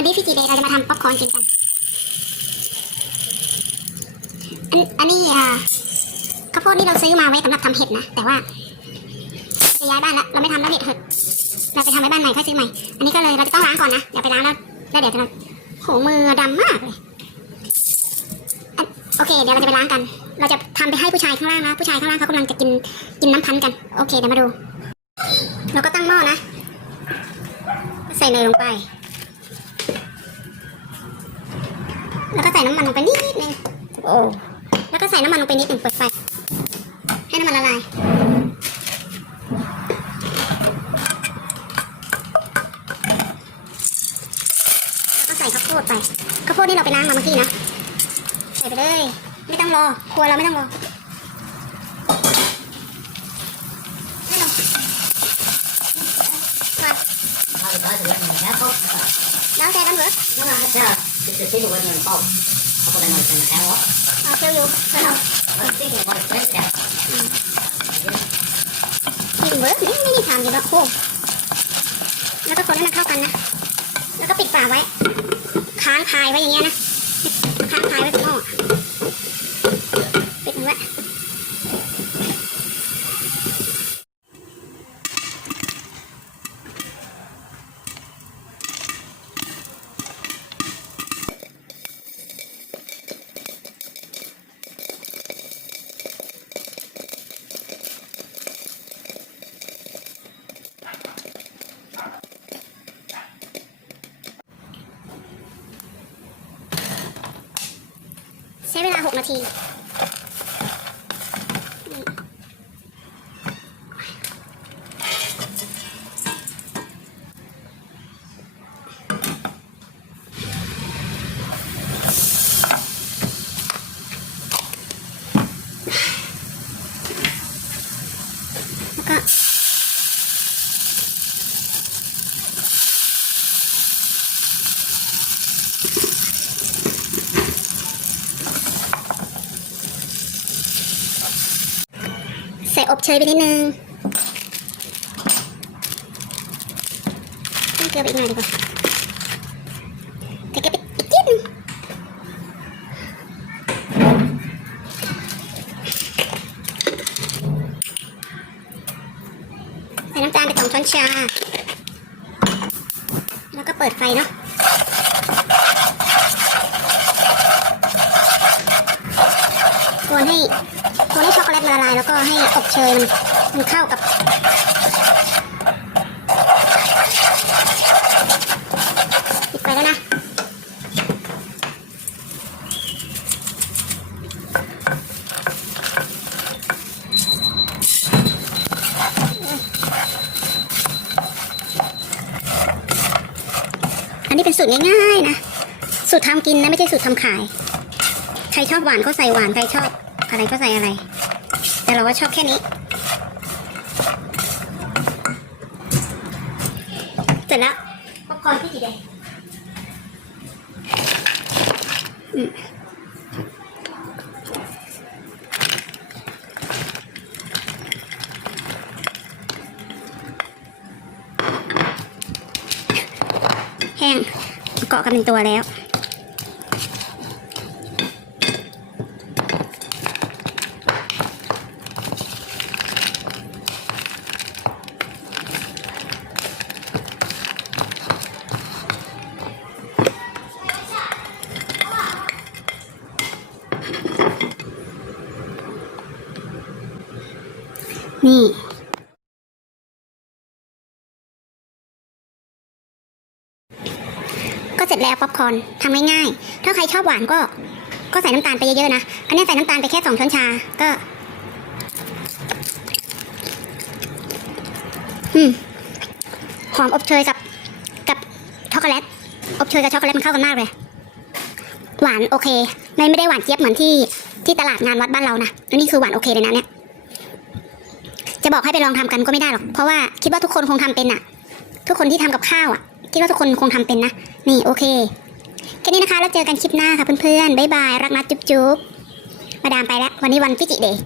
วันนี้พี่จีเดย์เราจะมาทำป๊อปคอร์นกินกัน อันอันนี้อ่าข้าวโพดนี่เราซื้อมาไว้สำหรับทำเห็ดนะ แต่ว่าจะย้ายบ้านแล้วเราไม่ทำแล้วเห็ดเถอะเราไปทำไว้บ้านใหม่ค่อยซื้อใหม่ อันนี้ก็เลยเราจะต้องล้างก่อนนะเดี๋ยวไปล้างแล้วแล้วเดี๋ยวจะโหมือดำมากเลยโอเคเดี๋ยวเราจะไปล้างกัน เราจะทำไปให้ผู้ชายข้างล่างนะผู้ชายข้างล่างเขากำลังจะกินกินน้ำพันกันโอเคเดี๋ยวมาดู เราก็ตั้งหม้อนะ ใส่เนยลงไป แล้วก็ใส่น้ำมันลงไปนิดนึงโอ้แล้วก็ใส่น้ำมันลงไปนิดหนึ่งเปิดไฟ ให้น้ำมันละลาย แล้วก็ใส่ข้าวโพดไป ข้าวโพดที่เราไปล้างมาเมื่อกี้นะ ใส่ไปเลย ไม่ต้องรอ ครัวเราไม่ต้องรอไม่ต้องไป Hai cái thì lại mình khác không? แล้วแต่กันเหรอ Nó là thế là cái cái cái của mình không. Không có này mình thành áo. เอาเชียวอยู่ไม่เอา Nó cái cái của mình cái cả. กินเบิร์กนี่ไม่ได้ทำอยู่ว่าโค้งแล้วก็คนให้มันเข้ากันนะ แล้วก็ปิดฝาไว้ ค้างคายไว้อย่างเงี้ยนะ ค้างคายไว้ 6 นาที แล้วก็ อบเชยไปนิดนึงเกลือไปอีกหน่อยดีกว่าใส่เกลือไปอีกนิดนึงใส่น้ำตาลไปสองช้อนชา แล้วก็เปิดไฟเนาะกวนให้ นให้ช็อกโกแลตละลาย แล้วก็ให้อบเชยมันมันเข้ากับปิดไปแล้วนะอันนี้เป็นสูตรง่ายๆนะ สูตรทำกินนะ ไม่ใช่สูตรทำขาย ใครชอบหวานก็ใส่หวาน ใครชอบ อะไรก็ใส่อะไร แต่เราก็ชอบแค่นี้ เสร็จแล้วป๊อปคอร์นที่กี่แดงอืมแห้งเกาะกันเป็นตัวแล้ว นี่ก็เสร็จแล้วป๊อปคอร์นทำง่ายๆ ถ้าใครชอบหวานก็ ก็ใส่น้ำตาลไปเยอะๆนะ อันนี้ใส่น้ำตาลไปแค่สองช้อนชา ก็ อืม หอมอบเชยกับ กับช็อกโกแลต อบเชยกับช็อกโกแลตมันเข้ากันมากเลย หวานโอเค ไม่ไม่ได้หวานเจี๊ยบเหมือนที่ที่ตลาดงานวัดบ้านเรานะ อันนี้คือหวานโอเคเลยนะเนี่ย จะบอกให้ไปลองทำกันก็ไม่ได้หรอก เพราะว่าคิดว่าทุกคนคงทำเป็นอะทุกคนที่ทำกับข้าวอะคิดว่าทุกคนคงทำเป็นนะ นี่โอเค แค่นี้นะคะ แล้วเจอกันคลิปหน้าค่ะเพื่อนๆ บ๊ายบาย รักนะจุ๊บๆมาดามไปแล้ว วันนี้วันฟิจิเดย์